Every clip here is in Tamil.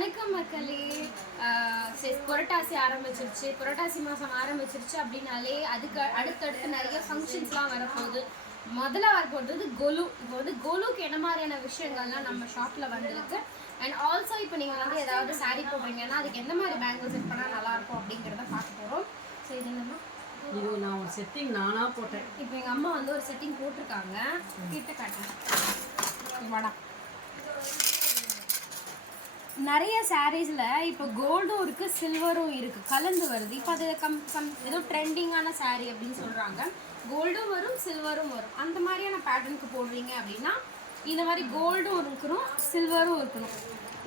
வணக்கம் மக்களே. புரட்டாசி ஆரம்பிச்சிருச்சு. புரட்டாசி மாதம் ஆரம்பிச்சிருச்சு அப்படின்னாலே அதுக்கு அடுத்தடுத்து நிறைய ஃபங்க்ஷன்ஸ்லாம் வரப்போகுது. முதல்ல வரப்போகிறது கொலு. இப்போ வந்து கொலுக்கு என்ன மாதிரியான விஷயங்கள்லாம் நம்ம ஷாப்பில் வந்துருக்கு. அண்ட் ஆல்சோ இப்போ நீங்கள் வந்து ஏதாவது சாரீ போடுறீங்கன்னா அதுக்கு எந்த மாதிரி பேங்கிள் செட் பண்ணால் நல்லாயிருக்கும் அப்படிங்கிறத பார்க்க போகிறோம். ஸோ இது என்னன்னா, இது நான் ஒரு செட்டிங் நானாக போட்டேன். இப்போ எங்கள் அம்மா வந்து ஒரு செட்டிங் போட்டிருக்காங்க. கிட்ட காட்டுறேன் வாடா. நிறைய சாரீஸில் இப்போ கோல்டும் இருக்குது, சில்வரும் இருக்குது, கலந்து வருது. இப்போ அது ஏதோ ட்ரெண்டிங்கான சாரீ அப்படின்னு சொல்கிறாங்க. கோல்டும் வரும், சில்வரும் வரும். அந்த மாதிரியான பேட்டர்னுக்கு போடுறீங்க அப்படின்னா இந்த மாதிரி கோல்டும் இருக்கணும், சில்வரும் இருக்கணும்.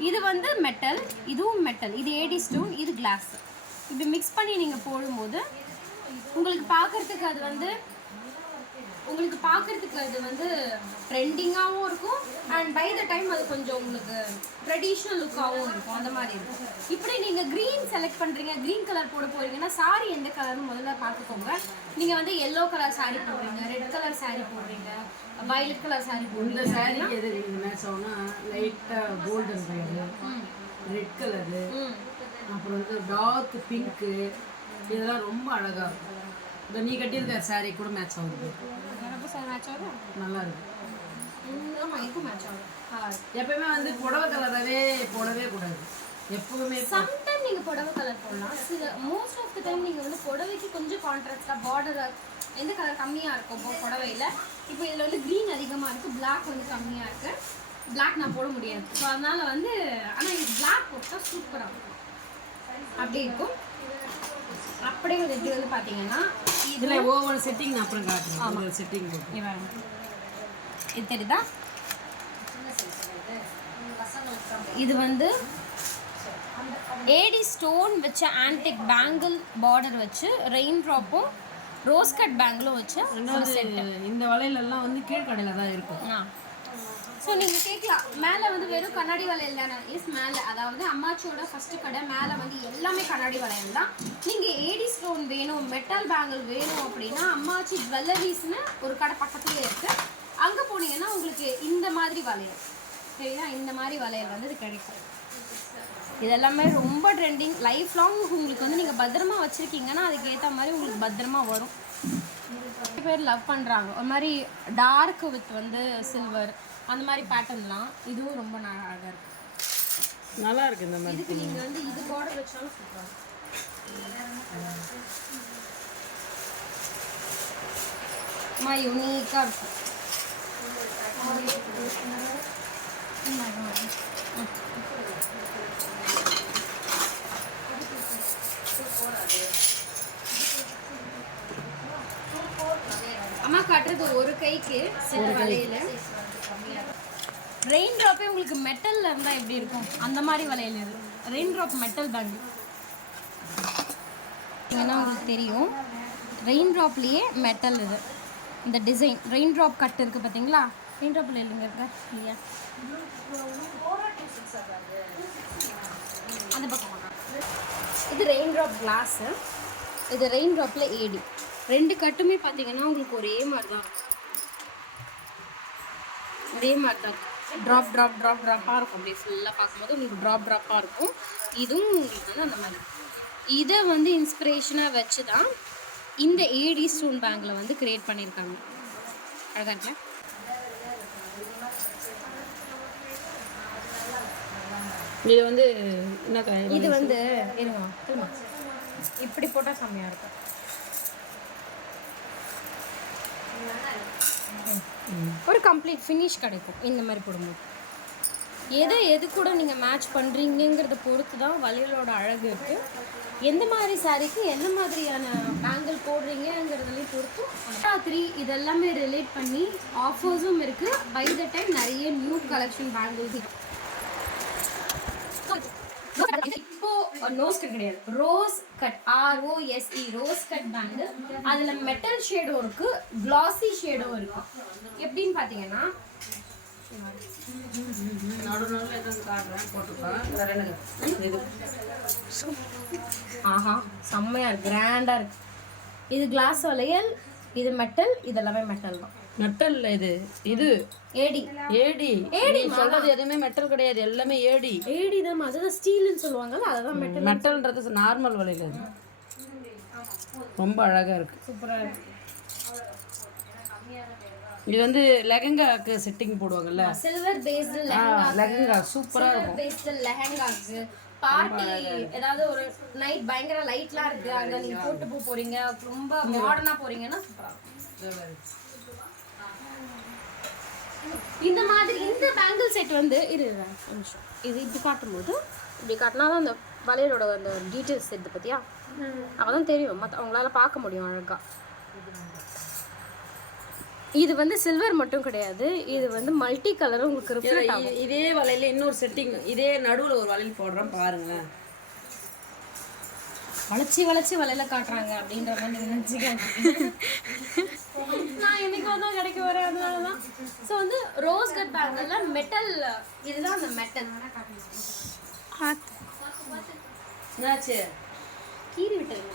இது வந்து மெட்டல், இதுவும் மெட்டல். இது ஏடி ஸ்டோன், இது கிளாஸ். இப்படி மிக்ஸ் பண்ணி நீங்கள் போடும்போது உங்களுக்கு பார்க்குறதுக்கு அது வந்து ட்ரெண்டிங்காகவும் இருக்கும். அண்ட் பை த டைம் அது கொஞ்சம் உங்களுக்கு ட்ரெடிஷ்னல் லுக்காகவும் இருக்கும். அந்த மாதிரி இருக்கும். இப்படி நீங்கள் க்ரீன் செலக்ட் பண்ணுறீங்க, க்ரீன் கலர் போட போகிறீங்கன்னா சாரி எந்த கலர்னு முதல்ல பார்த்துக்கோங்க. நீங்கள் வந்து எல்லோ கலர் சாரீ போடுறீங்க, ரெட் கலர் சாரீ போடுறீங்க, வயலட் கலர் சாரீ போடுறீங்க. இந்த சாரீ எது மேட்ச் ஆகும்னா லைட்டாக கோல்டன் கலரு, ரெட் கலரு, அப்புறம் வந்து டார்க் பிங்க்கு, இதெல்லாம் ரொம்ப அழகாக இருக்கும். இந்த நீ கட்டியிருக்க சாரீ கூட மேட்ச் ஆகுது. மேட்ச் ஆகும், நல்லா இருக்கும். ஆமாம், இதுக்கும் மேட்ச் ஆகும். எப்பவுமே வந்து புடவை கலராகவே போடவே கூடாது. எப்பவுமே சம்டைம் நீங்கள் புடவை கலர் போடலாம். மோஸ்ட் ஆஃப் த டைம் நீங்கள் வந்து புடவைக்கு கொஞ்சம் கான்ட்ராஸ்டாக பார்டர் எந்த கலர் கம்மியாக இருக்கும் புடவையில். இப்போ இதில் வந்து க்ரீன் அதிகமாக இருக்குது, பிளாக் வந்து கம்மியாக இருக்குது. பிளாக் நான் போட முடியாது. ஸோ அதனால் வந்து ஆனால் இது பிளாக் போட்டால் சூப்பராக இருக்கும். அப்படி இருக்கும். அப்படியே வந்து எப்படி வந்து பார்த்தீங்கன்னா இதில் ஒவ்வொரு செட்டிங் நான் அப்புறம் காட்டுறேன். ஆமாம், செட்டிங் இது தெரியுதா? இது வந்து ஏடி ஸ்டோன் வச்ச ஆன்டிக் பேங்கிள் பார்டர் வச்சு ரெயின் ட்ராப்பும் ரோஸ் கட் பேங்கிளும் வச்சு இந்த வளையலெல்லாம் வந்து கீழ்கடையில் தான் இருக்கும். ஸோ நீங்கள் கேட்கலாம், மேலே வந்து வெறும் கண்ணாடி வளையல் தானே? எஸ், மேலே அதாவது அம்மாச்சியோட ஃபஸ்ட்டு கடை மேலே வந்து எல்லாமே கண்ணாடி வளையல் தான். நீங்கள் ஏடி ஸ்டோன் வேணும், மெட்டல் பேங்கிள் வேணும் அப்படின்னா அம்மாச்சி ஜுவல்லரிஸ்னு ஒரு கடை பக்கத்துலேயே இருக்குது. அங்கே போனீங்கன்னா உங்களுக்கு இந்த மாதிரி வளையல் சரியா, இந்த மாதிரி வளையல் வந்து இது கிடைக்கும். இதெல்லாமே ரொம்ப ட்ரெண்டிங். லைஃப் லாங் உங்களுக்கு வந்து நீங்கள் பத்திரமா வச்சுருக்கீங்கன்னா அதுக்கேற்ற மாதிரி உங்களுக்கு பத்திரமா வரும். நிறைய பேர் லவ் பண்ணுறாங்க ஒரு மாதிரி டார்க் வித் வந்து சில்வர் அந்த மாதிரி பேட்டர்ன்லாம். இதுவும் ரொம்ப அழகாக இருக்குது, நல்லா இருக்குது. இந்த மாதிரி இதுக்கு நீங்கள் வந்து இது பார்டர் வச்சாலும் சூப்பராக யூனிக்காக இருக்கும். அம்மா காட்டுறது ஒரு கைக்கு சில வளையல. ரெயின் ட்ராப்பே உங்களுக்கு மெட்டலில் இருந்தால் எப்படி இருக்கும் அந்த மாதிரி வளையல். இது ரெயின் ட்ராப் மெட்டல் பேங்கிள். ஏன்னா உங்களுக்கு தெரியும் ரெயின் ட்ராப்லேயே மெட்டல். இது இந்த டிசைன் ரெயின் ட்ராப் கட் இருக்குது பார்த்தீங்களா? ரெயின் ட்ராப்பில் இல்லைங்க இருக்கா இல்லையா? அந்த பக்கம் இது ரெயின் ட்ராப் கிளாஸு. இது ரெயின் ட்ராப்பில் ஏடி. ரெண்டு கட்டுமே பார்த்தீங்கன்னா உங்களுக்கு ஒரே மாதிரி தான் இருக்கும். ஒரே மாதிரி தான் ட்ராப்பாக இருக்கும். அப்படியே ஃபுல்லாக பார்க்கும்போது உங்களுக்கு ட்ராப்பாக இருக்கும். இதுவும் உங்களுக்கு வந்து அந்த மாதிரி. இதை வந்து இன்ஸ்பிரேஷனாக வச்சு தான் இந்த ஏடி ஸ்டோன் பேங்கில் வந்து க்ரியேட் பண்ணியிருக்காங்க. அழகாக இருக்குல்ல? இது வந்து என்ன, இது வந்து இருங்க இப்படி போட்டால் செம்மையாக இருக்கும். ஒரு கம்ப்ளீட் ஃபினிஷ் கிடைக்கும் இந்த மாதிரி போடும்போது. எது கூட நீங்கள் மேட்ச் பண்ணுறீங்கிறத பொறுத்து தான் வளையலோட அழகு இருக்குது. எந்த மாதிரி சாரீக்கு எந்த மாதிரியான பேங்கிள் போடுறீங்கிறதுலையும் பொறுத்து 3 இதெல்லாமே ரிலேட் பண்ணி ஆஃபர்ஸும் இருக்குது. பை த டைம் நிறைய நியூ கலெக்ஷன் பேங்கிள்ஸ். இப்போ நோஸ் கட் கிடையாது, rose cut, ROSE rose cut bangle. அதில் மெட்டல் ஷேடும் இருக்கு, கிளாசி ஷேடும் இருக்கு. எப்படின்னு பார்த்தீங்கன்னா ஆஹா செம்மையா இருக்கு, கிராண்டா இருக்கு. இது கிளாஸ் வளையல், இது மெட்டல், இதெல்லாமே மெட்டல் தான். மெட்டல்ல இது ஏடி ஏடி சொல்றது எதுவுமே மெட்டல் கிடையாது, எல்லாமே ஏடி. ஏடி தான், அதுதான் ஸ்டீல்னு சொல்லுவாங்கல்ல, அதுதான் மெட்டல். மெட்டல்ன்றது நார்மல் வளையல். அது ரொம்ப அழகா இருக்கு, சூப்பரா இருக்கு. இது வந்து லெஹங்காக்கு செட்டிங் போடுவாங்கல்ல, சில்வர் பேஸ்டு லெஹங்கா சூப்பரா இருக்கும். பேஸ்டு லெஹங்காக்கு பார்ட்டி ஏதாவது ஒரு நைட் பயங்கர லைட்லாம் இருக்கு, அங்க நீங்க போட்டு போறீங்க, ரொம்ப மாடர்னா போறீங்கன்னா சூப்பரா இருக்கும். இந்த மாதிரி இந்த பேங்கிள் செட் வந்து இது இப்படி காட்டும்போது இப்படி காட்டினாதான் அந்த வளையலோட அந்த டீட்டெயில்ஸ் எடுத்து பத்தியா அப்பதான் தெரியும், மற்ற அவங்களால பார்க்க முடியும் அழகா. இது வந்து சில்வர் மட்டும் கிடையாது, இது வந்து மல்டி கலரும் உங்களுக்கு ரிஃப்ளெக்ட் ஆகும். இதே வளையல இன்னொரு செட்டிங், இதே நடுவில் ஒரு வளையல் போடுறோம் பாருங்க, வளைச்சி வளையல காட்டுறாங்க அப்படின்ற மாதிரி நினைச்சுக்காங்க. நான் இன்னைக்கு வந்து கிடைக்க வரேன், அதனாலதான். ஸோ வந்து ரோஸ் கட் பேங்கிள்ல மெட்டல், இதுதான் அந்த மெட்டல். என்னாச்சு கீறி விட்டுருங்க.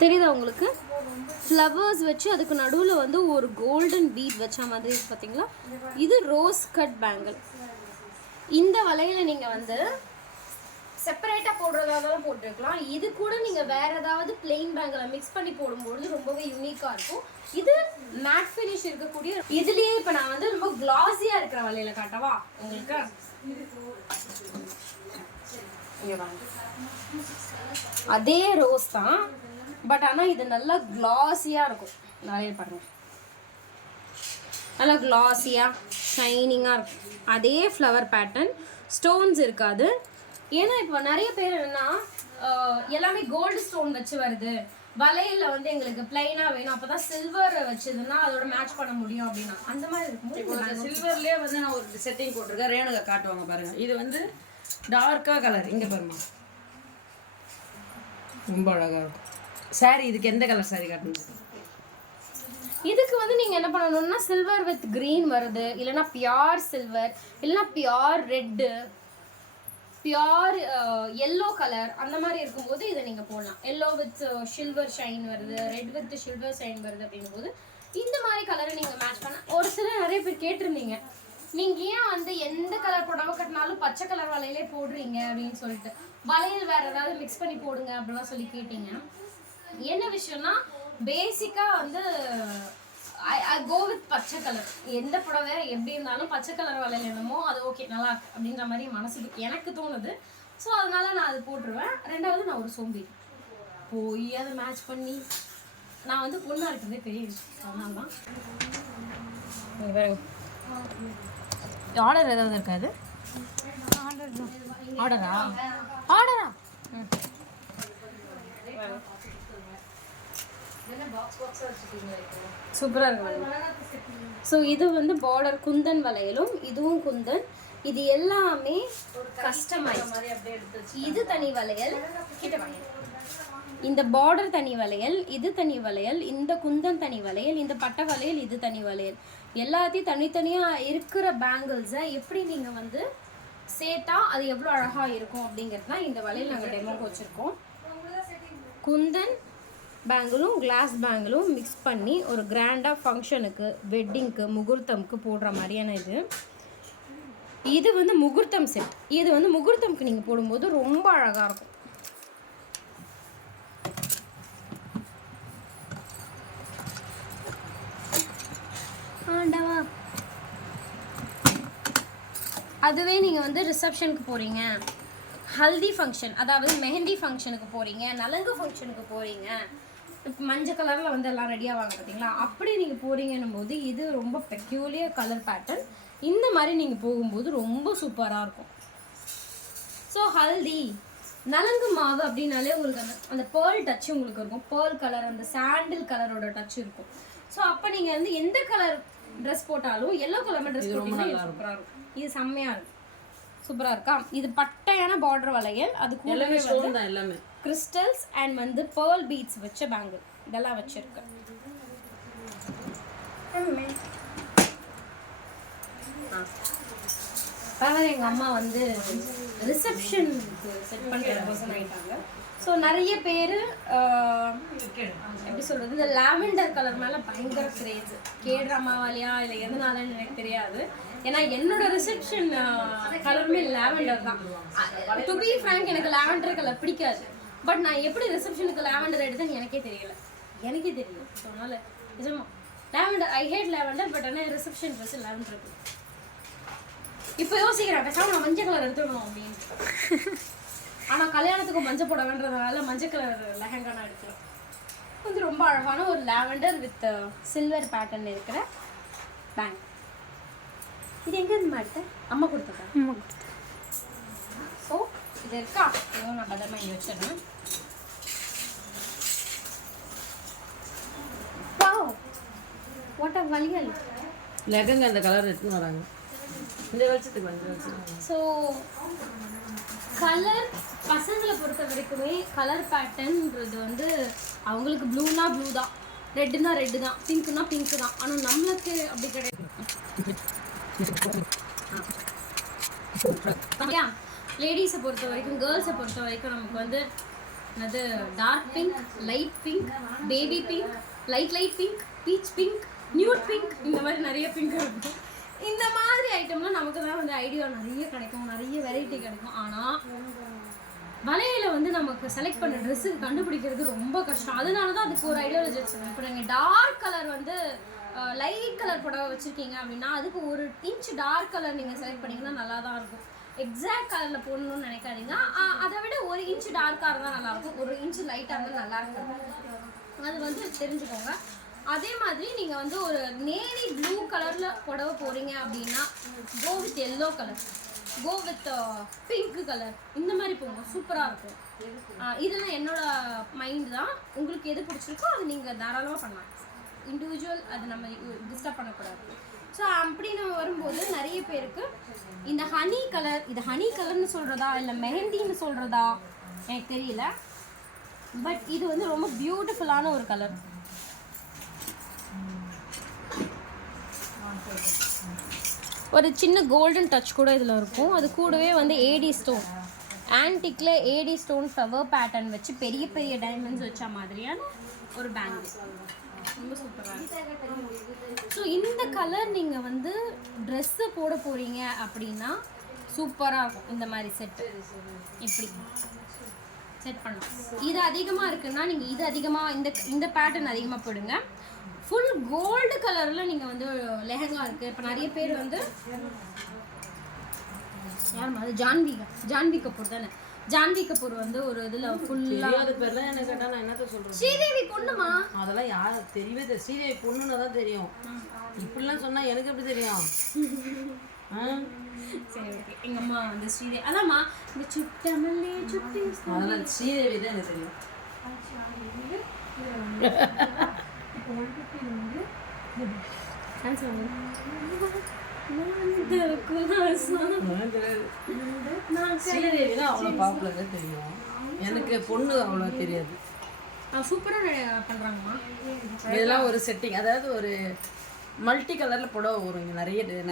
தெரியுதா உங்களுக்கு? ஃப்ளவர்ஸ் வச்சு அதுக்கு நடுவில் வந்து ஒரு கோல்டன் பீட் வச்ச மாதிரி இருக்கு பார்த்தீங்களா? இது ரோஸ் கட் பேங்கிள். இந்த வளையல நீங்கள் வந்து செப்பரேட்டாக போடுறதாதான் போட்டுருக்கலாம். இது கூட நீங்கள் வேற ஏதாவது பிளெயின் பேங்கிளை மிக்ஸ் பண்ணி போடும்போது ரொம்பவே யூனிக்காக இருக்கும். இது மேட் ஃபினிஷ் இருக்கக்கூடிய, இதுலேயே இப்போ நான் வந்து ரொம்ப கிளாஸியாக இருக்கிற வளையல காட்டவா உங்களுக்கு? அதே ரோஸ் தான், பட் ஆனால் இது நல்லா கிளாஸியாக இருக்கும். நிறைய பாருங்க, நல்லா கிளாஸியாக ஷைனிங்காக இருக்கும். அதே ஃப்ளவர் பேட்டர்ன், ஸ்டோன்ஸ் இருக்காது. ஏன்னா இப்போ நிறைய பேர் என்னன்னா எல்லாமே கோல்டு ஸ்டோன் வச்சு வருது, வளையல்ல வந்து எங்களுக்கு பிளைனாக வேணும், அப்போ தான் சில்வர் வச்சதுன்னா அதோட மேட்ச் பண்ண முடியும் அப்படின்னா அந்த மாதிரி இருக்கும். சில்வர்லேயே வந்து நான் ஒரு செட்டிங் போட்டிருக்கேன், ரேணுகா காட்டுவாங்க பாருங்க. இது வந்து டார்க்கா கலர், இங்கே பாருங்க ரொம்ப அழகாக இருக்கும். சாரி இதுக்கு எந்த கலர் சாரி காட்டுங்க? இதுக்கு வந்து நீங்கள் என்ன பண்ணணும்னா சில்வர் வித் க்ரீன் வருது, இல்லைனா பியோர் சில்வர், இல்லைனா pure red, pure yellow colour, அந்த மாதிரி இருக்கும்போது இதை நீங்கள் போடலாம். எல்லோ வித் சில்வர் ஷைன் வருது, ரெட் வித் சில்வர் ஷைன் வருது அப்படின்னும் போது இந்த மாதிரி கலரை நீங்கள் மேட்ச் பண்ண. ஒரு சிலர் நிறைய பேர் கேட்டிருந்தீங்க, நீங்கள் ஏன் வந்து எந்த கலர் புடவை கட்டினாலும் பச்சை கலர் வளையலே போடுறீங்க அப்படின்னு சொல்லிட்டு, வளையல் வேறு ஏதாவது மிக்ஸ் பண்ணி போடுங்க அப்படிலாம் சொல்லி கேட்டீங்க. என்ன விஷயம்னா பேசிக்காக வந்து ஐ கோ வித் பச்சை கலர். எந்த புடவை எப்படி இருந்தாலும் பச்சை கலர் வளையல் என்னமோ அது ஓகே நல்லா இருக்கு அப்படின்ற மாதிரி மனசுக்கு எனக்கு தோணுது. ஸோ அதனால நான் அது போட்டுருவேன். ரெண்டாவது நான் ஒரு சோம்பேறி, போய் அதை மேட்ச் பண்ணி நான் வந்து பொண்ணாக இருக்கிறதே பெரிய விஷயம். அதனால தான் ஆர்டர் ஏதாவது இருக்காது. ஆர்டரா சூப்பராக இருக்கும். ஸோ இது வந்து பார்டர் குந்தன் வளையலும், இதுவும் குந்தன். இது எல்லாமே கஸ்டமைஸ். இது தனி வளையல், கிட்ட வாங்க. இந்த பார்டர் தனி வளையல், இது தனி வளையல், இந்த குந்தன் தனி வளையல், இந்த பட்டை வளையல், இது தனி வளையல். எல்லாத்தையும் தனித்தனியாக இருக்கிற பேங்கிள்ஸை எப்படி நீங்கள் வந்து சேர்த்தா அது எவ்வளோ அழகாக இருக்கும் அப்படிங்கிறது தான் இந்த வளையல் நாங்கள் டெமோக்கு வச்சுருக்கோம். குந்தன் பேங்கிளும் கிளாஸ் பேங்கிளும் மிக்ஸ் பண்ணி ஒரு கிராண்டாக ஃபங்க்ஷனுக்கு, வெட்டிங்க்கு, முகூர்த்தம்க்கு போடுற மாதிரியான இது வந்து முகூர்த்தம் செட். இது வந்து முகூர்த்தம்க்கு நீங்கள் போடும்போது ரொம்ப அழகாக இருக்கும். அதுவே நீங்கள் வந்து ரிசப்ஷனுக்கு போகிறீங்க, ஹல்தி ஃபங்க்ஷன், அதாவது மெஹந்தி ஃபங்க்ஷனுக்கு போகிறீங்க, நலங்கு ஃபங்க்ஷனுக்கு போகிறீங்க, மஞ்சள் கலரில் வந்து எல்லாம் ரெடியாக வாங்க பார்த்தீங்களா, அப்படி நீங்கள் போகிறீங்கன்னும் போது இது ரொம்ப பெக்யூலியர் கலர் பேட்டர்ன். இந்த மாதிரி நீங்கள் போகும்போது ரொம்ப சூப்பராக இருக்கும். ஸோ ஹல்தி, நலங்கு மாவு அப்படின்னாலே உங்களுக்கு அந்த பேர்ல் டச்சு உங்களுக்கு இருக்கும். பேர்ல் கலர், அந்த சாண்டில் கலரோட டச் இருக்கும். ஸோ அப்போ நீங்கள் வந்து எந்த கலர் ட்ரெஸ் போட்டாலும், எல்லோ கலர் ட்ரெஸ் போட்டிங்கன்னா சூப்பராக இருக்கும். இது செம்மையாக இருக்கும், சூப்பராக இருக்கா? இது பட்டையான பார்டர் வளையல், அது கூடவே எல்லாமே கிறிஸ்டல்ஸ் அண்ட் வந்து பேர்ல் பீட்ஸ் வச்ச பேங்கிள் இதெல்லாம் வச்சிருக்கு. பரவாயில்ல, எங்கள் அம்மா வந்து ரிசப்ஷனுக்கு செட் பண்ணுற பர்சன் ஆகிட்டாங்க. ஸோ ஸோ நிறைய பேர் எப்படி சொல்கிறது, இந்த லாவெண்டர் கலர் மேலே பயங்கர கிரேஸ். கேட்ராமாவாலியா இல்லை எதனாலன்னு எனக்கு தெரியாது. ஏன்னா என்னோட ரிசப்ஷன் கலருமே லாவெண்டர் தான். டு பி ஃப்ராங்க் எனக்கு லாவெண்டர் கலர் பிடிக்காது. பட் நான் எப்படி ரிசப்ஷனுக்கு லாவெண்டர் எடுத்தேன்னு எனக்கே தெரியல. ஸோ அதனால் நிஜமா lavender, I hate lavender. But ஆனால் ரிசப்ஷன் ட்ரெஸ் லாவெண்டர் இருக்கு. இப்போ யோசிக்கிறேன் பேசாமல் நான் மஞ்சள் கலர் எடுத்துக்கணும் அப்படின்னு. ஆனால் கல்யாணத்துக்கு மஞ்சள் போட வேண்டதுனால மஞ்சள் கலர் லெஹங்கா நான் எடுக்கிறேன். வந்து ரொம்ப அழகான ஒரு லாவெண்டர் வித் சில்வர் பேட்டர்ன் இருக்கிற பேங்க். இது எங்கேருந்து எடுத்தேன்? அம்மா கொடுத்துட்டேன். ஸோ இது இருக்கா, ஏதோ நான் பத்திரமா இங்கே வச்சிடுறேன். வாட் ஆர் வலிகள் லெகங்க அந்த கலர் எடுத்துன்னு வராங்க இந்த வருஷத்துக்கு வந்து. ஸோ கலர் பசங்களை பொறுத்த வரைக்குமே கலர் பேட்டர்ன்றது வந்து அவங்களுக்கு ப்ளூனா ப்ளூ தான், ரெட்டுனா ரெட்டு தான், பிங்க்னா பிங்க் தான். ஆனால் நம்மளுக்கு அப்படி கிடையாது. லேடிஸை பொறுத்த வரைக்கும், கேர்ள்ஸை பொறுத்த வரைக்கும் நமக்கு வந்து அது dark pink, light pink, baby pink, light pink, peach pink, nude pink, இந்த மாதிரி நிறைய பிங்க் இருக்கும். இந்த மாதிரி ஐட்டம்லாம் நமக்கு தான் வந்து ஐடியா நிறைய கிடைக்கும், நிறைய வெரைட்டி கிடைக்கும். ஆனால் வளையல வந்து நமக்கு செலக்ட் பண்ண ட்ரெஸ்ஸுக்கு கண்டுபிடிக்கிறது ரொம்ப கஷ்டம். அதனால தான் அதுக்கு ஒரு ஐடியாலஜி வச்சுருக்கேன். இப்போ நீங்கள் டார்க் கலர் வந்து லைட் கலர் புடவை வச்சுருக்கீங்க அப்படின்னா அதுக்கு ஒரு இன்ச் டார்க் கலர் நீங்கள் செலக்ட் பண்ணிங்கன்னா நல்லா தான் இருக்கும். எக்ஸாக்ட் கலரில் போடணும்னு நினைக்காதீங்க. அதை விட ஒரு இன்ச் டார்க்காக இருந்தால் நல்லாயிருக்கும், ஒரு இன்ச் லைட்டாக இருந்தால் நல்லா இருக்கும். அது வந்து தெரிஞ்சுக்கோங்க. அதே மாதிரி நீங்கள் வந்து ஒரு நேவி ப்ளூ கலரில் புடவை போகிறீங்க அப்படின்னா go with yellow colour, go with pink colour, இந்த மாதிரி போங்க, சூப்பராக இருக்கும். இதெல்லாம் என்னோட மைண்ட் தான். உங்களுக்கு எது பிடிச்சிருக்கோ அது நீங்கள் தாராளமாக பண்ணலாம். இண்டிவிஜுவல் அது நம்ம டிஸ்டர்ப் பண்ணக்கூடாது. ஸோ அப்படி நம்ம வரும்போது நிறைய பேருக்கு இந்த ஹனி கலர், இது ஹனி கலர்னு சொல்கிறதா இல்லை மெஹந்தின்னு சொல்கிறதா எனக்கு தெரியல. பட் இது வந்து ரொம்ப பியூட்டிஃபுல்லான ஒரு கலர். ஒரு சின்ன கோல்டன் டச் கூட இதில் இருக்கும். அது கூடவே வந்து ஏடி ஸ்டோன், ஆன்டிக்கில் ஏடி ஸ்டோன் ஃப்ளவர் பேட்டர்ன் வச்சு பெரிய பெரிய டைமண்ட்ஸ் வச்ச மாதிரியான ஒரு பேங்கிள், ரொம்ப சூப்பராக இருக்குது. ஸோ இந்த கலர் நீங்கள் வந்து ட்ரெஸ்ஸு போட போகிறீங்க அப்படின்னா சூப்பராக இருக்கும். இந்த மாதிரி செட்டு இப்படி செட் பண்ணலாம். இது அதிகமாக இருக்குன்னா நீங்கள் இது அதிகமாக இந்த பேட்டர்ன் அதிகமாக போடுங்க. ஃபுல் கோல்டு கலரில் நீங்கள் வந்து லெஹங்கா இருக்குது. இப்போ நிறைய பேர் வந்து யாருமா அது ஜான்வி கபூர் தானே. ஜான்வி கபூர் வந்து ஒரு இதில் ஃபுல்லாக அது பேர்லாம் எனக்கு கேட்டால் நான் என்னத்த சொல்கிறேன், ஸ்ரீதேவி பொண்ணுமா, அதெல்லாம் யாரும் தெரியவே தெரியும். ஸ்ரீதேவி பொண்ணுன்னு தான் தெரியும். இப்படிலாம் சொன்னால் எனக்கு எப்படி தெரியும்? சரி ஓகே. எங்கள் அம்மா வந்து ஸ்ரீதேவி, அதாம்மா இந்த சுட்டமல்லே சுட்டி, அதெல்லாம் ஸ்ரீதேவி தான் எனக்கு தெரியும். ஸ்ரீதேவி தான் அவ்வளோ பாப்புலராக தெரியும். எனக்கு பொண்ணு அவ்வளோ தெரியாது. சூப்பராக பண்ணுறாங்கம்மா. இதெல்லாம் ஒரு செட்டிங், அதாவது ஒரு மல்டி கலரில் புடவை வரும். இங்கே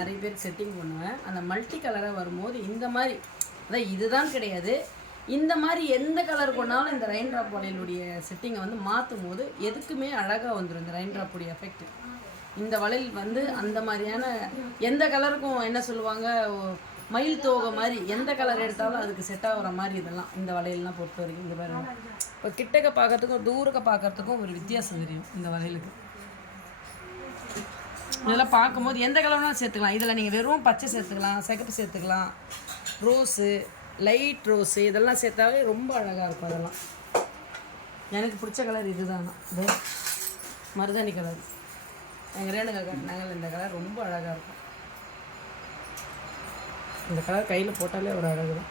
நிறைய பேர் செட்டிங் பண்ணுவேன். அந்த மல்டி கலராக வரும்போது இந்த மாதிரி, அதான் இதுதான் கிடையாது, இந்த மாதிரி எந்த கலர் கொண்டாலும் இந்த ரெயின் ட்ராப் வளையலுடைய செட்டிங்கை வந்து மாற்றும் போது எதுக்குமே அழகாக வந்துடும் இந்த ரெயின் ட்ராப்புடைய எஃபெக்ட். இந்த வளையல் வந்து அந்த மாதிரியான எந்த கலருக்கும் என்ன சொல்லுவாங்க, மயில் தோகை மாதிரி எந்த கலர் எடுத்தாலும் அதுக்கு செட் ஆகிற மாதிரி இதெல்லாம் இந்த வளையல்லாம் பொறுத்த வரைக்கும். இந்த பாருங்க, இப்போ கிட்டக்க பார்க்கறதுக்கும் தூரக்க பார்க்கறதுக்கும் ஒரு வித்தியாசம் தெரியும் இந்த வளையலுக்கு. இதெல்லாம் பார்க்கும்போது எந்த கலர்னாலும் சேர்த்துக்கலாம். இதில் நீங்கள் வெறும் பச்சை சேர்த்துக்கலாம், சிகப்பு சேர்த்துக்கலாம், ரோஸு, லைட் ரோஸு, இதெல்லாம் சேர்த்தாவே ரொம்ப அழகாக இருக்கும். அதெல்லாம் எனக்கு பிடிச்ச கலர் இதுதான், இது மருதாணி கலர். எங்கள் ரேணுகா காட்டினாங்க இந்த கலர் ரொம்ப அழகாக இருக்கும். இந்த கலர் கையில் போட்டாலே ஒரு அழகு தான்.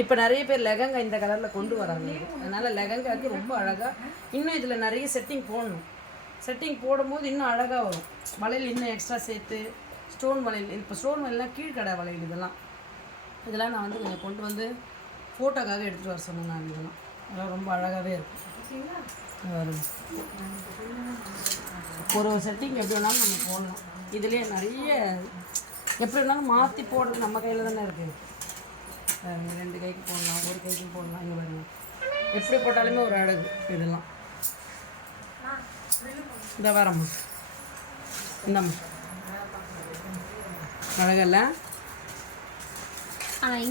இப்போ நிறைய பேர் லெகங்கா இந்த கலரில் கொண்டு வராங்க. அதனால் லெகங்காவுக்கு ரொம்ப அழகாக இன்னும் இதில் நிறைய செட்டிங் போடணும். செட்டிங் போடும்போது இன்னும் அழகாக வரும். வளையல் இன்னும் எக்ஸ்ட்ரா சேர்த்து ஸ்டோன் வளையல், இப்போ ஸ்டோன் வளையல்லாம் கீழ்கடை வளையல், இதெல்லாம் நான் வந்து கொஞ்சம் கொண்டு வந்து ஃபோட்டோக்காக எடுத்துகிட்டு வர சொன்னேன் நான். அதெல்லாம் ரொம்ப அழகாகவே இருக்கும். ஒரு செட்டிங் எப்படி வேணாலும் நம்ம போடலாம். இதுலேயே நிறைய எப்படி வேணாலும் மாற்றி போடுறது நம்ம கையில் தானே இருக்குது. 2 கைக்கு போடலாம், ஒரு கைக்கும் போடலாம். இங்கே பாருங்க, எப்படி போட்டாலுமே ஒரு அழகு இதெல்லாம். இந்த வரம்மா இந்தம்மா அழகல்ல.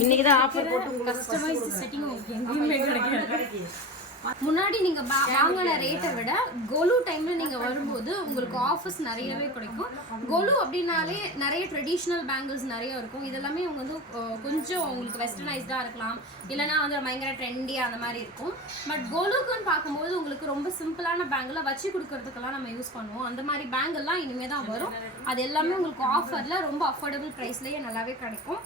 இன்னைக்கு தான் ஆஃபர் போட்டு கஸ்டமைஸ் செட்டிங் எங்கேயுமே கிடைக்காது. முன்னாடி நீங்க வாங்கின ரேட்டை விட கொலு டைம்ல நீங்க வரும்போது உங்களுக்கு ஆஃபர்ஸ் நிறையவே கிடைக்கும். கொலு அப்படின்னாலே நிறைய ட்ரெடிஷ்னல் பேங்கிள்ஸ் நிறைய இருக்கும். இதெல்லாமே அவங்க வந்து கொஞ்சம் உங்களுக்கு வெஸ்டர்னைஸ்டாக இருக்கலாம், இல்லைனா வந்து பயங்கர ட்ரெண்டியாக அந்த மாதிரி இருக்கும். பட் கொலுக்குன்னு பார்க்கும்போது உங்களுக்கு ரொம்ப சிம்பிளான பேங்கில் வச்சு கொடுக்கறதுக்கெல்லாம் நம்ம யூஸ் பண்ணுவோம். அந்த மாதிரி பேங்கிள்லாம் இனிமேல் தான் வரும். அது எல்லாமே உங்களுக்கு ஆஃபரில் ரொம்ப அஃபோர்டபுள் ப்ரைஸ்லேயே நல்லாவே கிடைக்கும்.